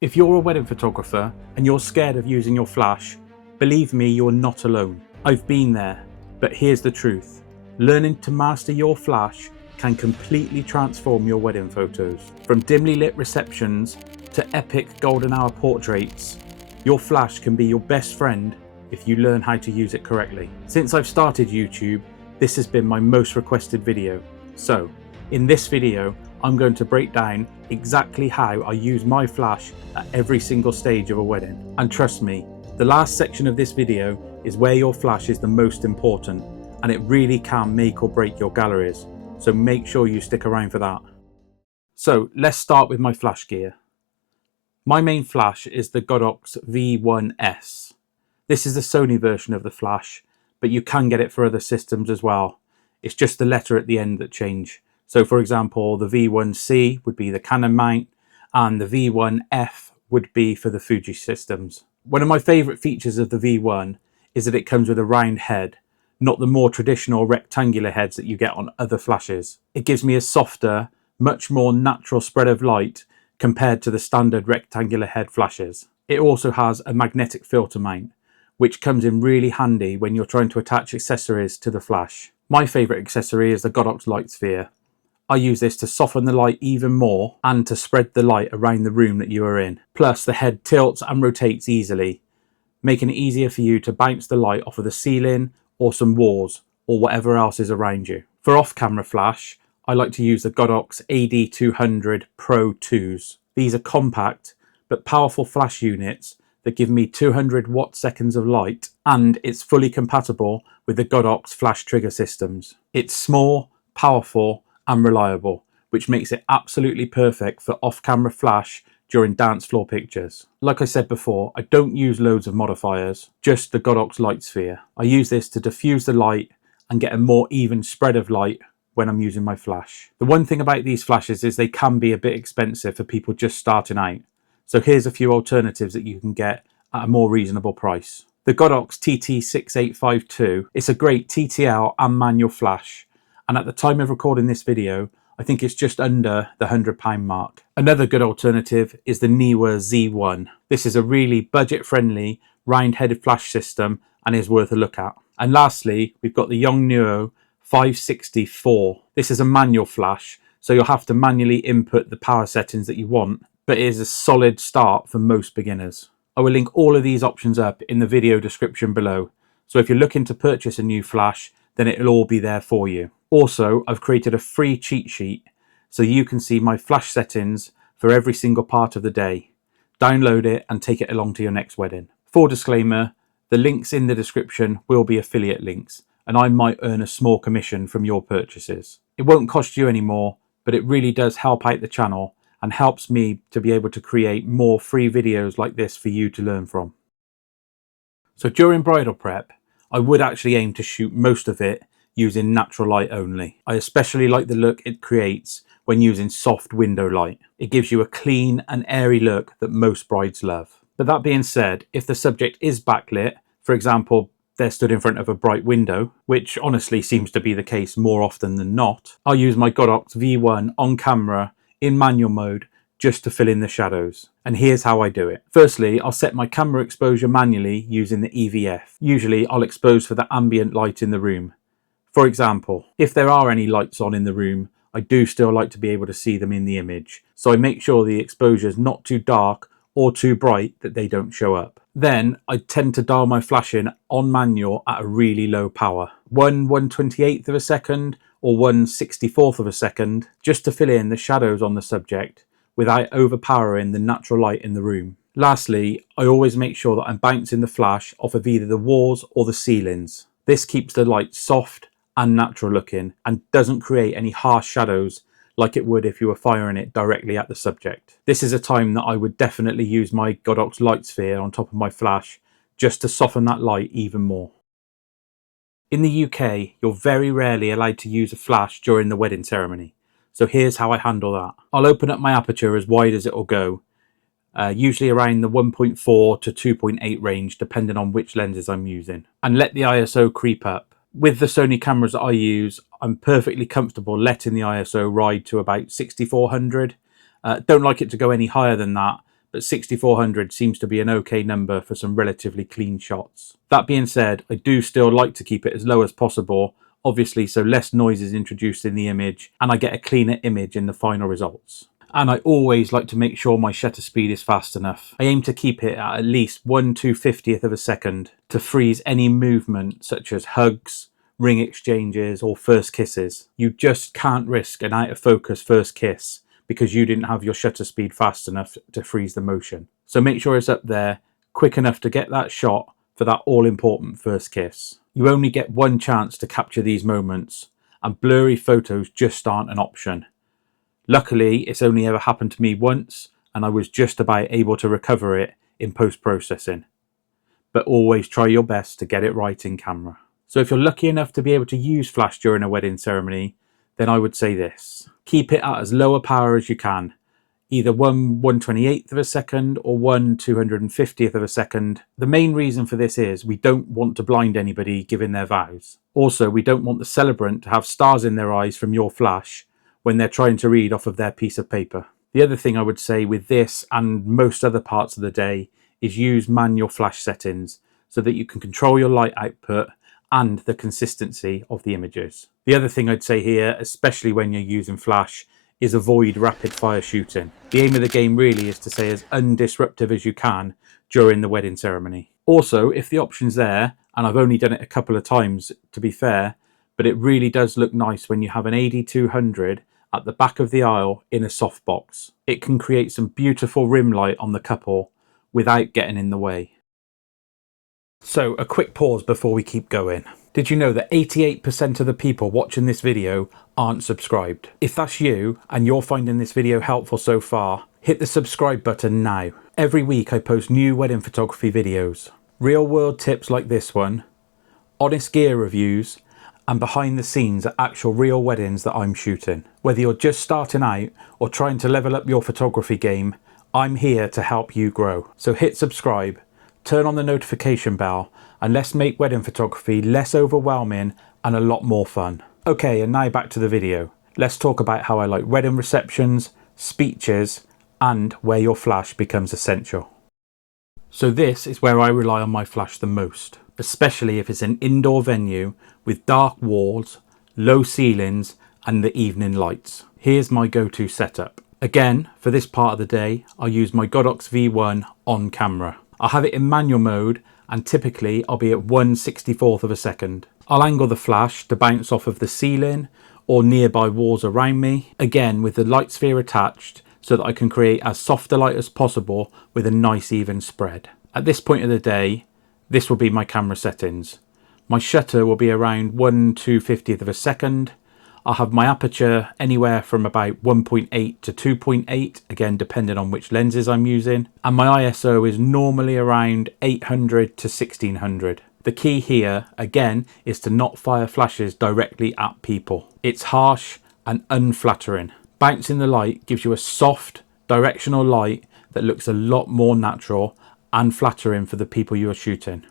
If you're a wedding photographer and you're scared of using your flash, believe me, you're not alone. I've been there, but here's the truth. Learning to master your flash can completely transform your wedding photos. From dimly lit receptions to epic golden hour portraits, your flash can be your best friend if you learn how to use it correctly. Since I've started YouTube, this has been my most requested video. So, in this video, I'm going to break down exactly how I use my flash at every single stage of a wedding. And trust me, the last section of this video is where your flash is the most important, and it really can make or break your galleries. So make sure you stick around for that. So let's start with my flash gear. My main flash is the Godox V1S. This is the Sony version of the flash, but you can get it for other systems as well. It's just the letter at the end that change. So for example, the V1C would be the Canon mount, and the V1F would be for the Fuji systems. One of my favourite features of the V1 is that it comes with a round head, not the more traditional rectangular heads that you get on other flashes. It gives me a softer, much more natural spread of light compared to the standard rectangular head flashes. It also has a magnetic filter mount, which comes in really handy when you're trying to attach accessories to the flash. My favourite accessory is the Godox light sphere. I use this to soften the light even more and to spread the light around the room that you are in. Plus, the head tilts and rotates easily, making it easier for you to bounce the light off of the ceiling or some walls or whatever else is around you. For off-camera flash, I like to use the Godox AD200 Pro 2s. These are compact but powerful flash units that give me 200 watt-seconds of light, and it's fully compatible with the Godox flash trigger systems. It's small, powerful, and reliable, which makes it absolutely perfect for off-camera flash during dance floor pictures. Like I said before, I don't use loads of modifiers, just the Godox light sphere. I use this to diffuse the light and get a more even spread of light when I'm using my flash. The one thing about these flashes is they can be a bit expensive for people just starting out. So here's a few alternatives that you can get at a more reasonable price. The Godox TT6852 is a great TTL and manual flash, and at the time of recording this video, I think it's just under the £100 mark. Another good alternative is the Neewer Z1. This is a really budget-friendly, round-headed flash system and is worth a look at. And lastly, we've got the Yongnuo 564. This is a manual flash, so you'll have to manually input the power settings that you want, but it is a solid start for most beginners. I will link all of these options up in the video description below, so if you're looking to purchase a new flash, then it'll all be there for you. Also, I've created a free cheat sheet so you can see my flash settings for every single part of the day. Download it and take it along to your next wedding. Full disclaimer, the links in the description will be affiliate links, and I might earn a small commission from your purchases. It won't cost you any more, but it really does help out the channel and helps me to be able to create more free videos like this for you to learn from. So during bridal prep, I would actually aim to shoot most of it using natural light only. I especially like the look it creates when using soft window light. It gives you a clean and airy look that most brides love. But that being said, if the subject is backlit, for example, they're stood in front of a bright window, which honestly seems to be the case more often than not, I'll use my Godox V1 on camera in manual mode just to fill in the shadows. And here's how I do it. Firstly, I'll set my camera exposure manually using the EVF. Usually I'll expose for the ambient light in the room. For example, if there are any lights on in the room, I do still like to be able to see them in the image. So I make sure the exposure is not too dark or too bright that they don't show up. Then I tend to dial my flash in on manual at a really low power. 1/128th of a second or 1/64th of a second, just to fill in the shadows on the subject without overpowering the natural light in the room. Lastly, I always make sure that I'm bouncing the flash off of either the walls or the ceilings. This keeps the light soft and natural looking and doesn't create any harsh shadows like it would if you were firing it directly at the subject. This is a time that I would definitely use my Godox light sphere on top of my flash just to soften that light even more. In the UK, you're very rarely allowed to use a flash during the wedding ceremony. So here's how I handle that. I'll open up my aperture as wide as it will go, usually around the 1.4 to 2.8 range, depending on which lenses I'm using, and let the ISO creep up. With the Sony cameras that I use, I'm perfectly comfortable letting the ISO ride to about 6400. Don't like it to go any higher than that, but 6400 seems to be an okay number for some relatively clean shots. That being said, I do still like to keep it as low as possible, obviously so less noise is introduced in the image and I get a cleaner image in the final results. And I always like to make sure my shutter speed is fast enough. I aim to keep it at least 1/250th of a second to freeze any movement such as hugs, ring exchanges or first kisses. You just can't risk an out of focus first kiss because you didn't have your shutter speed fast enough to freeze the motion. So make sure it's up there, quick enough to get that shot for that all important first kiss. You only get one chance to capture these moments and blurry photos just aren't an option. Luckily, it's only ever happened to me once and I was just about able to recover it in post-processing. But always try your best to get it right in camera. So if you're lucky enough to be able to use flash during a wedding ceremony, then I would say this. Keep it at as low a power as you can. Either 1/128th of a second or 1/250th of a second. The main reason for this is we don't want to blind anybody giving their vows. Also, we don't want the celebrant to have stars in their eyes from your flash when they're trying to read off of their piece of paper. The other thing I would say with this and most other parts of the day is use manual flash settings so that you can control your light output and the consistency of the images. The other thing I'd say here, especially when you're using flash, is avoid rapid fire shooting. The aim of the game really is to stay as undisruptive as you can during the wedding ceremony. Also, if the option's there, and I've only done it a couple of times to be fair, but it really does look nice when you have an AD200 at the back of the aisle in a softbox. It can create some beautiful rim light on the couple without getting in the way. So a quick pause before we keep going. Did you know that 88% of the people watching this video aren't subscribed? If that's you and you're finding this video helpful so far, hit the subscribe button now. Every week I post new wedding photography videos, real world tips like this one, honest gear reviews, and behind the scenes at actual real weddings that I'm shooting. Whether you're just starting out or trying to level up your photography game, I'm here to help you grow. So hit subscribe, turn on the notification bell, and let's make wedding photography less overwhelming and a lot more fun. Okay, and now back to the video. Let's talk about how I like wedding receptions, speeches, and where your flash becomes essential. So this is where I rely on my flash the most, especially if it's an indoor venue with dark walls, low ceilings, and the evening lights. Here's my go-to setup. Again, for this part of the day, I'll use my Godox V1 on camera. I'll have it in manual mode and typically I'll be at 1/64th of a second. I'll angle the flash to bounce off of the ceiling or nearby walls around me, again with the light sphere attached so that I can create as soft a light as possible with a nice even spread. At this point of the day, this will be my camera settings. My shutter will be around 1/250th of a second. I'll have my aperture anywhere from about 1.8 to 2.8, again depending on which lenses I'm using. And my ISO is normally around 800 to 1600. The key here, again, is to not fire flashes directly at people. It's harsh and unflattering. Bouncing the light gives you a soft, directional light that looks a lot more natural and flattering for the people you are shooting.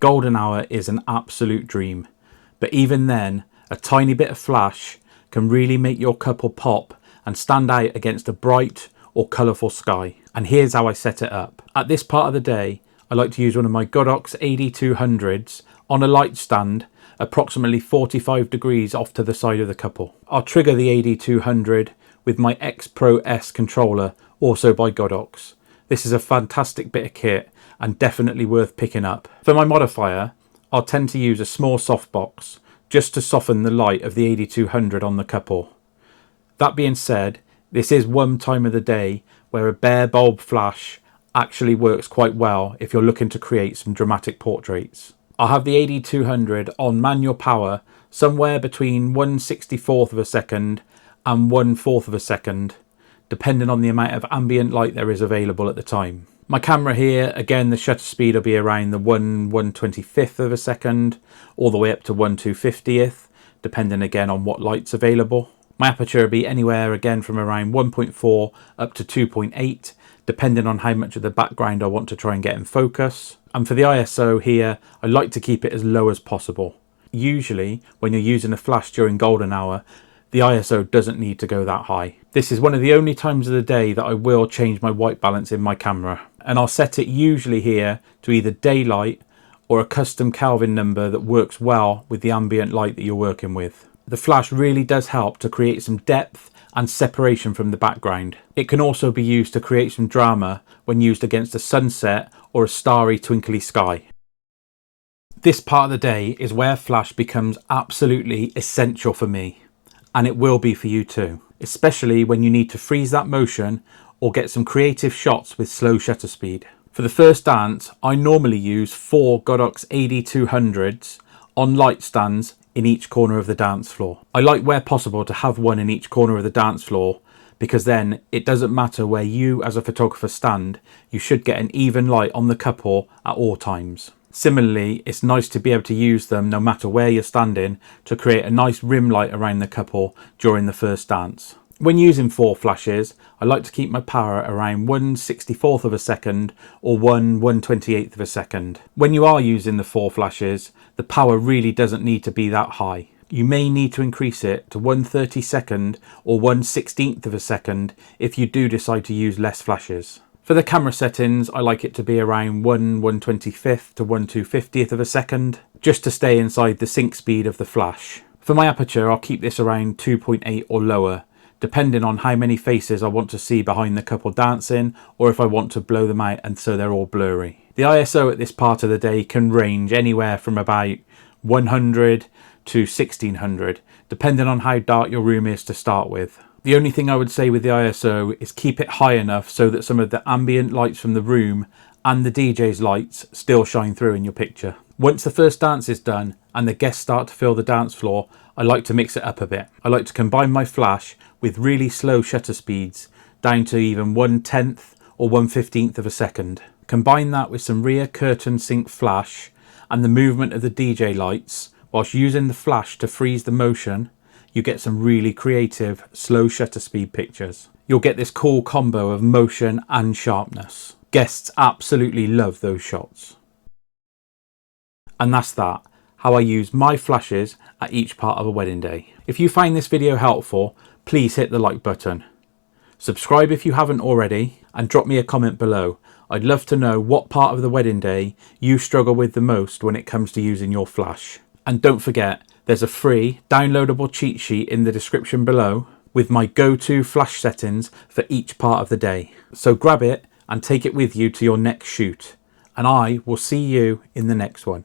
Golden hour is an absolute dream, but even then, a tiny bit of flash can really make your couple pop and stand out against a bright or colourful sky. And here's how I set it up. At this part of the day, I like to use one of my Godox AD200s on a light stand approximately 45 degrees off to the side of the couple. I'll trigger the AD200 with my X Pro S controller, also by Godox. This is a fantastic bit of kit and definitely worth picking up. For my modifier, I'll tend to use a small softbox just to soften the light of the AD200 on the couple. That being said, this is one time of the day where a bare bulb flash actually works quite well if you're looking to create some dramatic portraits. I'll have the AD200 on manual power somewhere between 1/64th of a second and 1/4th of a second, depending on the amount of ambient light there is available at the time. My camera here, again, the shutter speed will be around the 1/125th of a second, all the way up to 1/250th, depending again on what light's available. My aperture will be anywhere again from around 1.4 up to 2.8, depending on how much of the background I want to try and get in focus. And for the ISO here, I like to keep it as low as possible. Usually, when you're using a flash during golden hour, the ISO doesn't need to go that high. This is one of the only times of the day that I will change my white balance in my camera, and I'll set it usually here to either daylight or a custom Kelvin number that works well with the ambient light that you're working with. The flash really does help to create some depth and separation from the background. It can also be used to create some drama when used against a sunset or a starry twinkly sky. This part of the day is where flash becomes absolutely essential for me, and it will be for you too, especially when you need to freeze that motion or get some creative shots with slow shutter speed. For the first dance, I normally use 4 Godox AD200s on light stands in each corner of the dance floor. I like where possible to have one in each corner of the dance floor, because then it doesn't matter where you as a photographer stand, you should get an even light on the couple at all times. Similarly, it's nice to be able to use them no matter where you're standing to create a nice rim light around the couple during the first dance. When using 4 flashes, I like to keep my power around 1/64th of a second or 1/128th of a second. When you are using the 4 flashes, the power really doesn't need to be that high. You may need to increase it to 1/32nd or 1/16th of a second if you do decide to use less flashes. For the camera settings, I like it to be around 1/125th to 1/250th of a second, just to stay inside the sync speed of the flash. For my aperture, I'll keep this around 2.8 or lower, depending on how many faces I want to see behind the couple dancing, or if I want to blow them out and so they're all blurry. The ISO at this part of the day can range anywhere from about 100 to 1600, depending on how dark your room is to start with. The only thing I would say with the ISO is keep it high enough so that some of the ambient lights from the room and the DJ's lights still shine through in your picture. Once the first dance is done and the guests start to fill the dance floor, I like to mix it up a bit. I like to combine my flash with really slow shutter speeds down to even 1/10th or 1/15th of a second. Combine that with some rear curtain sync flash and the movement of the DJ lights whilst using the flash to freeze the motion. You get some really creative slow shutter speed pictures. You'll get this cool combo of motion and sharpness. Guests absolutely love those shots. And that's that, how I use my flashes at each part of a wedding day. If you find this video helpful, please hit the like button. Subscribe if you haven't already, and drop me a comment below. I'd love to know what part of the wedding day you struggle with the most when it comes to using your flash. And don't forget, there's a free downloadable cheat sheet in the description below with my go-to flash settings for each part of the day. So grab it and take it with you to your next shoot. And I will see you in the next one.